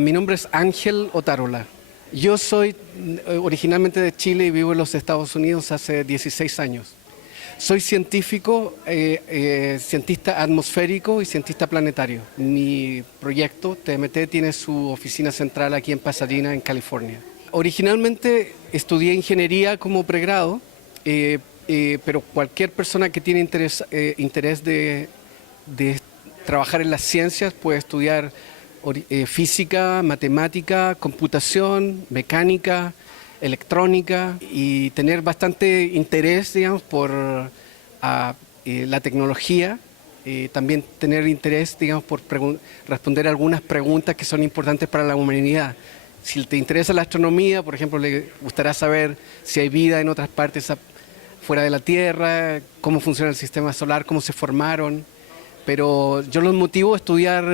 Mi nombre es Ángel Otárola. Yo soy originalmente de Chile y vivo en los Estados Unidos hace 16 años. Soy científico, cientista atmosférico y cientista planetario. Mi proyecto, TMT, tiene su oficina central aquí en Pasadena, en California. Originalmente estudié ingeniería como pregrado, pero cualquier persona que tiene interés de trabajar en las ciencias puede estudiar física, matemática, computación, mecánica, electrónica y tener bastante interés, digamos, por la tecnología. También tener interés, digamos, por responder algunas preguntas que son importantes para la humanidad. Si te interesa la astronomía, por ejemplo, le gustará saber si hay vida en otras partes fuera de la Tierra, cómo funciona el sistema solar, cómo se formaron. Pero yo los motivo a estudiar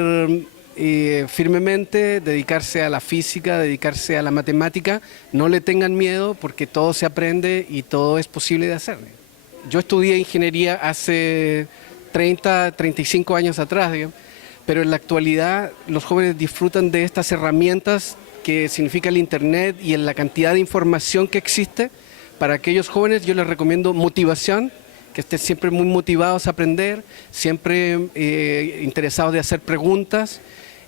firmemente, dedicarse a la física, dedicarse a la matemática. No le tengan miedo porque todo se aprende y todo es posible de hacer. Yo estudié ingeniería hace 30, 35 años atrás, digamos, pero en la actualidad los jóvenes disfrutan de estas herramientas que significa el Internet y en la cantidad de información que existe. Para aquellos jóvenes yo les recomiendo motivación, que estén siempre muy motivados a aprender, siempre interesados de hacer preguntas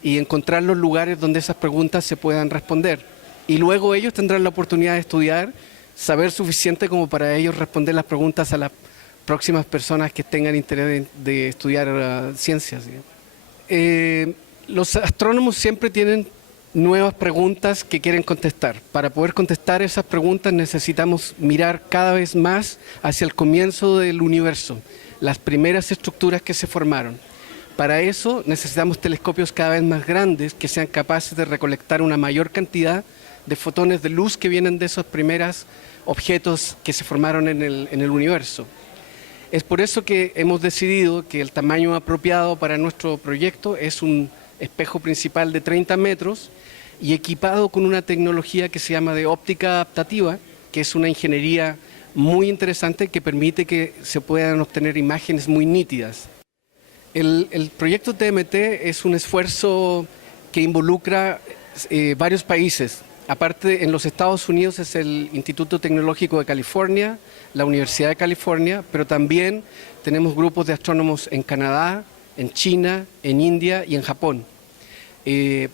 y encontrar los lugares donde esas preguntas se puedan responder. Y luego ellos tendrán la oportunidad de estudiar, saber suficiente como para ellos responder las preguntas a las próximas personas que tengan interés de estudiar ciencias. Los astrónomos siempre tienen nuevas preguntas que quieren contestar. Para poder contestar esas preguntas necesitamos mirar cada vez más hacia el comienzo del universo, las primeras estructuras que se formaron. Para eso necesitamos telescopios cada vez más grandes que sean capaces de recolectar una mayor cantidad de fotones de luz que vienen de esos primeros objetos que se formaron en el universo. Es por eso que hemos decidido que el tamaño apropiado para nuestro proyecto es un espejo principal de 30 metros y equipado con una tecnología que se llama de óptica adaptativa, que es una ingeniería muy interesante que permite que se puedan obtener imágenes muy nítidas. El proyecto TMT es un esfuerzo que involucra varios países. Aparte, en los Estados Unidos es el Instituto Tecnológico de California, la Universidad de California, pero también tenemos grupos de astrónomos en Canadá, en China, en India y en Japón.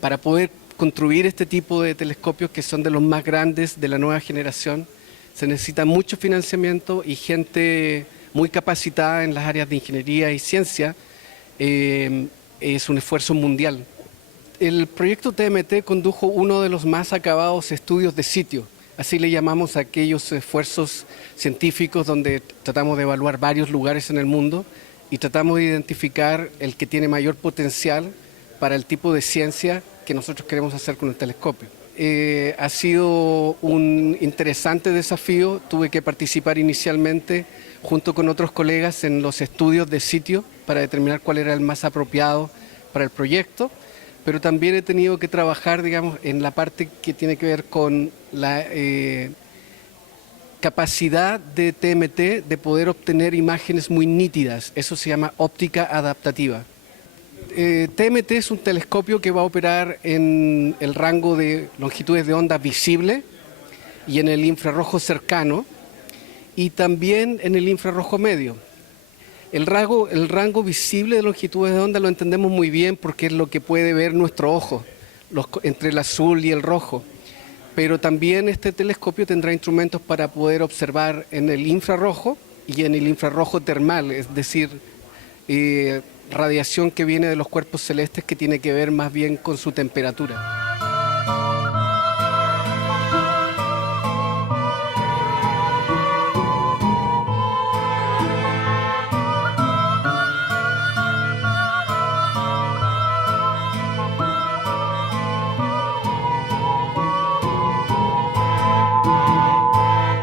Para poder construir este tipo de telescopios que son de los más grandes de la nueva generación, se necesita mucho financiamiento y gente muy capacitada en las áreas de ingeniería y ciencia. Es un esfuerzo mundial. El proyecto TMT condujo uno de los más acabados estudios de sitio, así le llamamos a aquellos esfuerzos científicos donde tratamos de evaluar varios lugares en el mundo y tratamos de identificar el que tiene mayor potencial para el tipo de ciencia que nosotros queremos hacer con el telescopio. Ha sido un interesante desafío. Tuve que participar inicialmente junto con otros colegas en los estudios de sitio para determinar cuál era el más apropiado para el proyecto, pero también he tenido que trabajar, digamos, en la parte que tiene que ver con la capacidad de TMT de poder obtener imágenes muy nítidas. Eso se llama óptica adaptativa. TMT es un telescopio que va a operar en el rango de longitudes de onda visible y en el infrarrojo cercano y también en el infrarrojo medio. El rango visible de longitudes de onda lo entendemos muy bien porque es lo que puede ver nuestro ojo, entre el azul y el rojo. Pero también este telescopio tendrá instrumentos para poder observar en el infrarrojo y en el infrarrojo termal, es decir, radiación que viene de los cuerpos celestes que tiene que ver más bien con su temperatura.